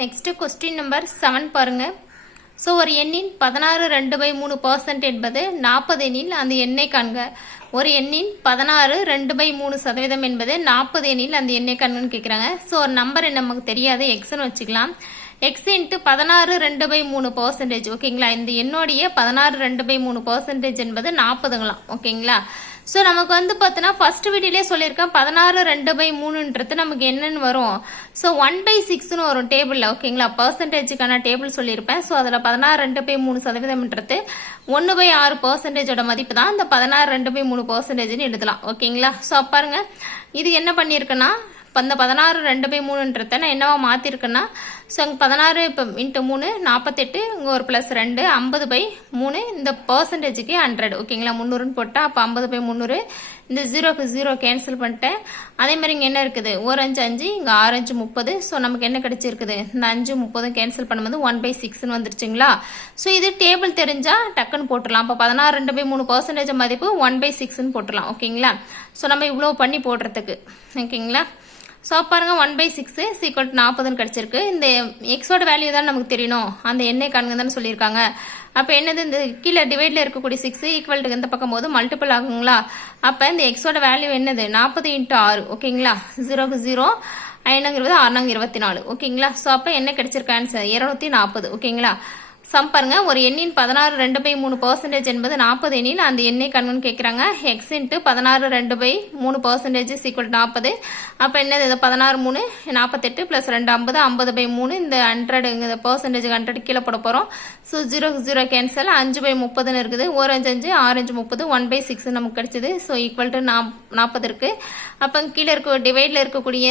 Next question number 7 பாருங்க. So ஒரு எண்ணின் 16/2/3% என்பது 40 எண்ணில் அந்த எண்ணை காண்க. ஒரு எண்ணின் 16/2/3% என்பது 40 எண்ணில் அந்த எண்ணை காண்கன்னு கேட்குறாங்க. ஸோ ஒரு நம்பர் நமக்கு தெரியாது, எக்ஸ்ன்னு வச்சுக்கலாம். X into 16/2/3%. ஓகேங்களா, இந்த எண்ணோடைய 16/2/3% என்பது 40ங்களாம். ஓகேங்களா, ஸோ நமக்கு வந்து பார்த்தோன்னா ஃபர்ஸ்ட் வீடியோலே சொல்லியிருக்கேன் 16/2/3ன்றது நமக்கு என்னன்னு வரும். ஸோ 1/6ன்னு வரும் டேபிளில். ஓகேங்களா, பர்சன்டேஜுக்கான டேபிள் சொல்லியிருப்பேன். ஸோ அதில் 16/2/3%ன்றது 1/6%ஓட மதிப்பு தான் இந்த 16/2/3%ன்னு எழுதலாம். ஓகேங்களா, ஸோ பாருங்க இது என்ன பண்ணியிருக்குன்னா அந்த 16/2/3ன்றத நான் என்னவா மாற்றிருக்கேன்னா, ஸோ அங்கே 16 இப்போ இன்ட்டு 3 48, இங்கே ஒரு +2 50/3, இந்த பர்சன்டேஜுக்கு 100. ஓகேங்களா, 300ன்னு போட்டால் அப்போ 50/300, இந்த 0க்கு 0 கேன்சல் பண்ணிட்டேன். அதே மாதிரி இங்கே என்ன இருக்குது, 1 5 5, இங்கே 6 5 30. ஸோ நமக்கு என்ன கிடைச்சிருக்குது, இந்த 5 30 கேன்சல் பண்ணும்போது 1/6ன்னு வந்துருச்சுங்களா. ஸோ இது டேபிள் தெரிஞ்சால் டக்குன்னு போட்டுடலாம். அப்போ 16/2/3% மதிப்பு 1/6ன்னு போட்டுடலாம். ஓகேங்களா, ஸோ நம்ம இவ்வளோ பண்ணி போடுறதுக்கு. ஓகேங்களா, ஸோ பாருங்க 1/6 = 40ன்னு கிடச்சிருக்கு. இந்த எக்ஸோட வேல்யூ தான் நமக்கு தெரியணும், அந்த எண்ணெய் காண்க தானே சொல்லியிருக்காங்க. அப்போ என்னது, இந்த கீழே டிவைடில் இருக்கக்கூடிய 6 ஈக்குவல் இந்த பக்கம் போது மல்டிபிள் ஆகுங்களா. அப்போ இந்த எக்ஸோட வேல்யூ என்னது, 40 × 6. ஓகேங்களா, 0க்கு 0, 5 6 24. ஓகேங்களா, ஸோ அப்போ என்ன கிடைச்சிருக்கு ஆன்சர் 240. ஓகேங்களா, சம் பாருங்க, ஒரு எண்ணின் 16/2/3% என்பது 40 எண்ணில் அந்த எண்ணெய் காண்கன்னு கேட்குறாங்க. X into 16/2/3% = 40. அப்போ என்னது, இது 16 3 48 + 2 50, 50/3, இந்த 100 இந்த பர்சன்டேஜ் 100 கீழே போட போகிறோம். ஸோ 0க்கு 0 கேன்சல், 5/30ன்னு இருக்குது. 1 5 5, 6 5 30, 1/6 நமக்கு கிடைச்சிது. ஸோ = 40 இருக்கு. அப்போ கீழே இருக்க டிவைடில் இருக்கக்கூடிய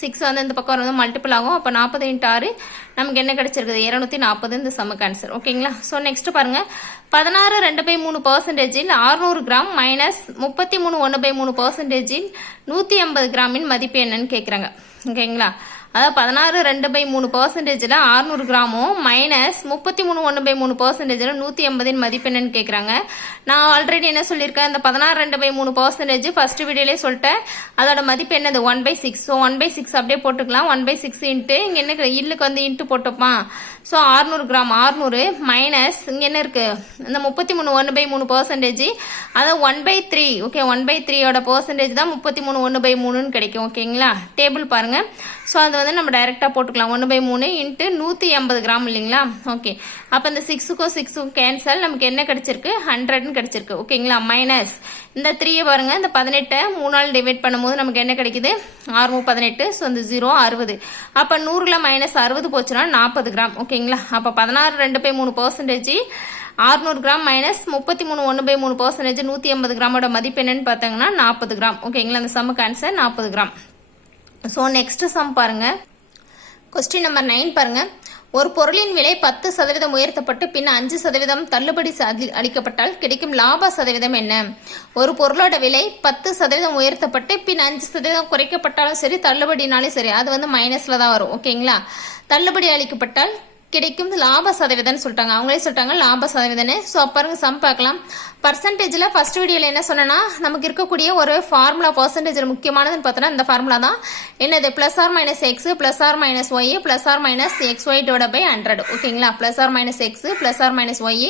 6 வந்து இந்த பக்கம் வந்து மல்டிபிள் ஆகும். அப்போ 40 × 6 நமக்கு என்ன கிடைச்சிருக்குது 240, இந்த சம்முக்கு ஆன்சர். ஓகேங்களா, ஸோ நெக்ஸ்ட் பாருங்க, 16/2/3%இல் 600 கிராம் மைனஸ் 33/1/3%இல் 180 கிராமின் மதிப்பு என்னன்னு கேட்குறாங்க. ஓகேங்களா, அதாவது 16/2/3%ல் 600 கிராமும் மைனஸ் 33/1/3%ல் 180 மதிப்பு என்னன்னு கேட்குறாங்க. நான் ஆல்ரெடி என்ன சொல்லியிருக்கேன், இந்த 16/2/3% ஃபர்ஸ்ட் வீடியோலேயே சொல்லிட்டேன். அதோட மதிப்பு என்னது 1/6. ஸோ 1/6 அப்படியே போட்டுக்கலாம். 1/6 இன்ட்டு இங்கே என்ன இல்லுக்கு வந்து இன்ட்டு போட்டுப்பான். ஸோ 600 கிராம் 600 மைனஸ் இங்கே என்ன இருக்கு, இந்த 33/1/3%, அதாவது 1/3. ஓகே, 1/3ஓட பர்சன்டேஜ் தான் 33/1/3ன்னு கிடைக்கும். ஓகேங்களா, டேபிள் பாருங்க. ஸோ அது வந்து நம்ம டைரெக்டாக போட்டுக்கலாம். 1/3 இன்ட்டு 180 கிராம் இல்லைங்களா. ஓகே, அப்போ இந்த 6க்கும் 6க்கும் கேன்சல், நமக்கு என்ன கிடைச்சிருக்கு 100ன்னு கிடைச்சிருக்கு. ஓகேங்களா, மைனஸ் இந்த 3 பாருங்க, இந்த 18 3ஆல் டிவைட் பண்ணும்போது நமக்கு என்ன கிடைக்குது 6 18. ஸோ இந்த 0 60. அப்போ 100ல் -60 போச்சுன்னா 40 கிராம். ஓகேங்களா, அப்போ 16/2/3% 600 கிராம் மைனஸ் 33/1/3% 180 கிராமோட மதிப்பு என்னன்னு பார்த்தாங்கன்னா 40 கிராம். ஓகேங்களா, அந்த சம்முக்கு answer 40 gram. So next sum பாருங்க, கொஸ்டின் நம்பர் 9 பாருங்க. ஒரு பொருளின் விலை 10% உயர்த்தப்பட்டு பின் 5% தள்ளுபடி அளிக்கப்பட்டால் கிடைக்கும் லாப சதவீதம் என்ன? ஒரு பொருளோட விலை 10% உயர்த்தப்பட்டு பின் 5% குறைக்கப்பட்டாலும் சரி, தள்ளுபடினாலும் சரி, அது வந்து மைனஸ்ல தான் வரும். ஓகேங்களா, தள்ளுபடி அளிக்கப்பட்டால் கிடைக்கும் லாப சதவீதம்னு சொல்லிட்டாங்க. அவங்களே சொல்லிட்டாங்க லாப சதவீதம்னு. ஸோ பாருங்க சம் பார்க்கலாம். பர்சன்டேஜில் ஃபர்ஸ்ட் வீடியோவில் என்ன சொன்னேன்னா, நமக்கு இருக்கக்கூடிய ஒரு ஃபார்முலா பர்சன்டேஜில் முக்கியமானதுன்னு பார்த்தோன்னா இந்த ஃபார்முலா தான். என்னது, +or - x +or - y +or - xy / 100. ஓகேங்களா, +or - x +or - y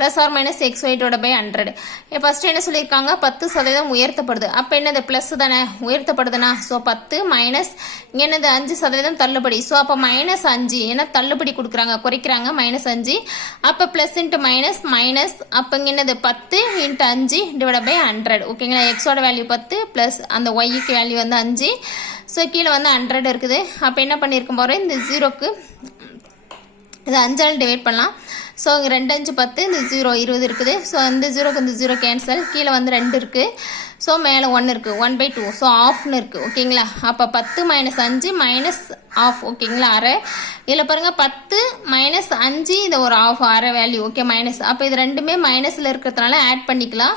+or - xy / 100. First என்ன சொல்லியிருக்காங்க, 10% உயர்த்தப்படுது. அப்போ என்னது ப்ளஸ் தானே, உயர்த்தப்படுதுன்னா. ஸோ 10 மைனஸ் இங்கே என்னது 5% தள்ளுபடி. ஸோ அப்போ -5, ஏன்னா தள்ளுபடி கொடுக்குறாங்க, குறைக்கிறாங்க, -5. அப்போ ப்ளஸ் இன்ட்டு மைனஸ் மைனஸ், அப்போ இங்கே என்னது 10 × 5 / 100. ஓகேங்களா, எக்ஸோட வேல்யூ 10 ப்ளஸ் அந்த ஒய்க்கு வேல்யூ வந்து 5. ஸோ கீழே வந்து 100 இருக்குது. அப்போ என்ன பண்ணியிருக்கோம் பாரு, இந்த 0க்கு இது 5ஆல் டிவைட் பண்ணலாம். ஸோ இங்கே 2 5 10, இந்த 0 20 இருக்குது. ஸோ இந்த 0க்கு இந்த 0 கேன்சல், கீழே வந்து 2 இருக்குது. ஸோ மேலே 1 இருக்குது, 1/2. ஸோ ஆஃப்னு இருக்குது. ஓகேங்களா, அப்போ 10 - 5 மைனஸ் ஆஃப். ஓகேங்களா, அரை. இதில் பாருங்கள் 10 - 5, இது ஒரு ஆஃப், அரை வேல்யூ. Okay, minus. அப்போ இது ரெண்டுமே மைனஸில் இருக்கிறதுனால ஆட் பண்ணிக்கலாம்.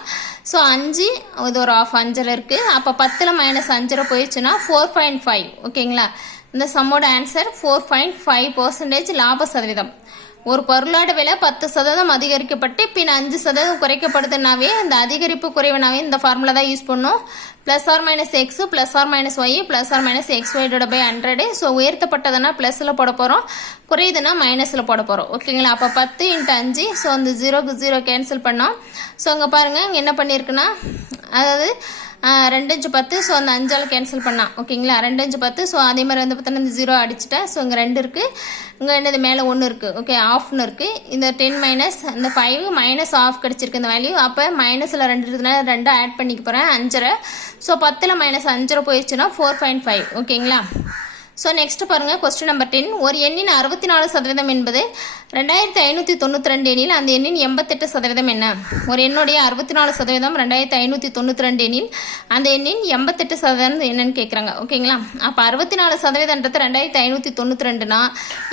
ஸோ 5, இது ஒரு ஆஃப் 5ல் இருக்குது. அப்போ 10ல் -5 போயிடுச்சுன்னா 4.5. ஓகேங்களா, இந்த சம்மோட ஆன்சர் 4.5% லாப சதவீதம். ஒரு பொருளோட விலை 10% அதிகரிக்கப்பட்டு பின் 5% குறைக்கப்படுதுனாவே இந்த அதிகரிப்பு குறைவுனாவே இந்த ஃபார்முலா தான் யூஸ் பண்ணோம். Plus or minus x plus or minus y plus or minus x ஒய்டோட பை 100. ஸோ உயர்த்தப்பட்டதுன்னா ப்ளஸில் போட போகிறோம், குறையுதுன்னா மைனஸில் போட போகிறோம். ஓகேங்களா? அப்போ 10 × 5. ஸோ அந்த 0க்கு 0 கேன்சல் பண்ணோம். ஸோ அங்கே பாருங்கள் இங்கே என்ன பண்ணியிருக்குன்னா, அதாவது 2 × 10. ஸோ அந்த 5ஆல் கேன்சல் பண்ணால். ஓகேங்களா? 2 × 10. ஸோ அதே மாதிரி வந்து பார்த்தோன்னா இந்த 0 அடிச்சுட்டேன். ஸோ இங்கே 2 இருக்குது, இங்கே என்னது மேலே 1 இருக்குது. ஓகே, ஆஃப்னு இருக்குது. இந்த 10 மைனஸ் இந்த 5 மைனஸ் ஆஃப் கிடச்சிருக்கு இந்த வேல்யூ. அப்போ மைனஸில் 2 இருக்குதுன்னா 2 ஆட் பண்ணிக்க போகிறேன், 5.5. ஸோ 10ல் மைனஸ் 5.5 போயிடுச்சுன்னா 4.5. ஓகேங்களா? ஸோ நெக்ஸ்ட் பாருங்கள், கொஸ்டின் நம்பர் 10. ஒரு எண்ணின் 64% என்பது 2592 எண்ணில் அந்த எண்ணின் 88% என்ன? ஒரு எண்ணுடைய 64% 2592 எண்ணில் அந்த எண்ணின் 88% என்னன்னு கேட்குறாங்க. ஓகேங்களா? அப்போ 64%ன்றது 2592னா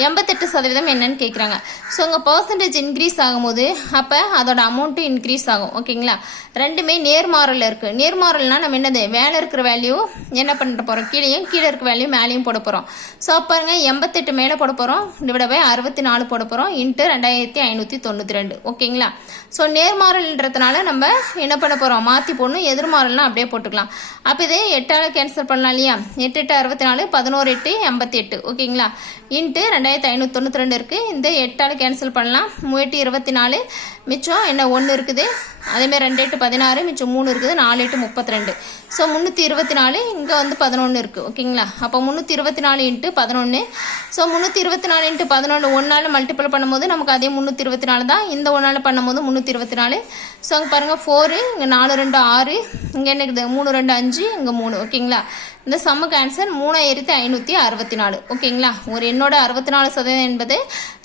88% என்னன்னு கேட்குறாங்க. ஸோ உங்கள் பர்சன்டேஜ் இன்க்ரீஸ் ஆகும்போது அப்போ அதோட அமௌண்ட்டும் இன்க்ரீஸ் ஆகும். ஓகேங்களா? ரெண்டுமே நேர்மாறல் இருக்குது. நேர்மாறல்னால் நம்ம என்னது, மேலே இருக்கிற வேல்யூ என்ன பண்ணிட்டு போகிறோம், கீழேயும், கீழே இருக்கிற வேல்யூ மேலேயும் போட போகிறோம். ஸோ பாருங்க 88 மேலே போட போகிறோம், டிவைட் பை 64 போட போகிறோம், இன்ட்டு 2592. ஓகேங்களா? ஸோ நேர்மாறல்ன்றதுனால நம்ம என்ன பண்ண போகிறோம், மாற்றி போடணும். எதிர்மாறல்னா அப்படியே போட்டுக்கலாம். அப்போ இதே 8ஆல் கேன்சல் பண்ணலாம் இல்லையா? 8 8 64, 11 8 88. ஓகேங்களா? இன்ட்டு 2592 இருக்குது. இந்த 8ஆல் கேன்சல் பண்ணலாம். 3 8 24, மிச்சம் என்ன 1 இருக்குது. அதேமாதிரி 2 8 16, மிச்சம் 3 இருக்குது. 4 8 32. ஸோ 324, இங்கே வந்து 11 இருக்குது. ஓகேங்களா? அப்போ 324 × 11. ஸோ 324 × 11 1ஆல் மல்டிபிள் பண்ணும்போது நமக்கு அதே 324 தான். இந்த 1ஆல் பண்ணும்போது 324. ஸோ அங்கே பாருங்கள் 4, இங்கே 4 2 6, இங்கே என்ன இருக்குது 3 2 5, இங்கே 3. ஓகேங்களா? இந்த சம்முக்கு ஆன்சர் 3564. ஓகேங்களா? ஒரு எண்ணோட 64% என்பது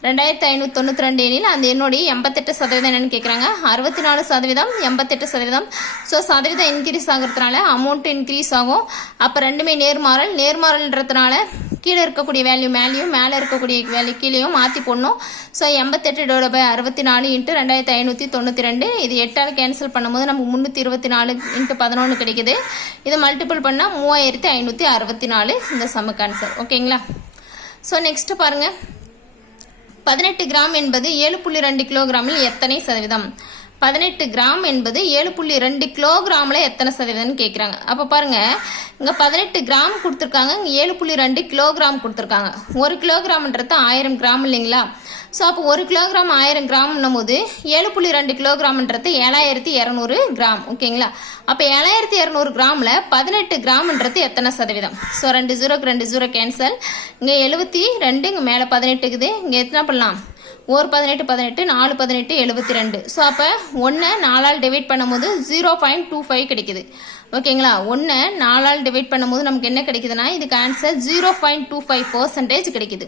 2592 எண்ணில் அந்த எண்ணுடைய 88% என்னன்னு கேட்குறாங்க. 64%, 88%. ஸோ சதவீதம் இன்க்ரீஸ் ஆகிறதுனால அமௌண்ட் இன்க்ரீஸ் ஆகும். அப்போ ரெண்டுமே நேர்மாறல். நேர்மாறல்ன்றதுனால கீழே இருக்கக்கூடிய வேல்யூ மேலேயும், மேலே இருக்கக்கூடிய வேல்யூ கீழேயும் மாற்றி போடணும். ஸோ 88 / 64 × 2592. இது 8ஆல் கேன்சல் பண்ணும்போது நமக்கு 324 × 11 கிடைக்குது. இதை மல்டிபிள் பண்ணால் 3564 இந்த சம்முக்கு ஆன்சர். ஓகேங்களா? ஸோ நெக்ஸ்ட் பாருங்கள், 18 கிராம் என்பது 7.2 கிலோகிராமில் எத்தனை சதவீதம்? 18 கிராம் என்பது 7.2 கிலோகிராமில் எத்தனை சதவீதம்னு கேட்குறாங்க. அப்போ பாருங்கள், இங்கே 18 கிராம் கொடுத்துருக்காங்க, இங்கே 7.2 கிலோகிராம் கொடுத்துருக்காங்க. 1 கிலோகிராம்ன்றது 1000 கிராம் இல்லைங்களா? ஸோ அப்போ 1 கிலோகிராம் 1000 கிராம்னும் போது 7.2 கிலோகிராம்ன்றது 7200 கிராம். ஓகேங்களா? அப்போ 7200 கிராமில் 18 கிராம்ன்றது எத்தனை சதவீதம்? ஸோ 2 0க்கு 2 0 கேன்சல். இங்கே 72, இங்கே மேலே 18 இருக்குது. இங்கே எத்தனை பண்ணலாம், 1 18 18, 4 18 72. ஸோ அப்போ 1 4ஆல் டிவைட் பண்ணும்போது 0.25 கிடைக்குது. ஓகேங்களா? 1 4ஆல் டிவைட் பண்ணும்போது நமக்கு என்ன கிடைக்குதுன்னா, இதுக்கு ஆன்சர் 0.25% கிடைக்குது.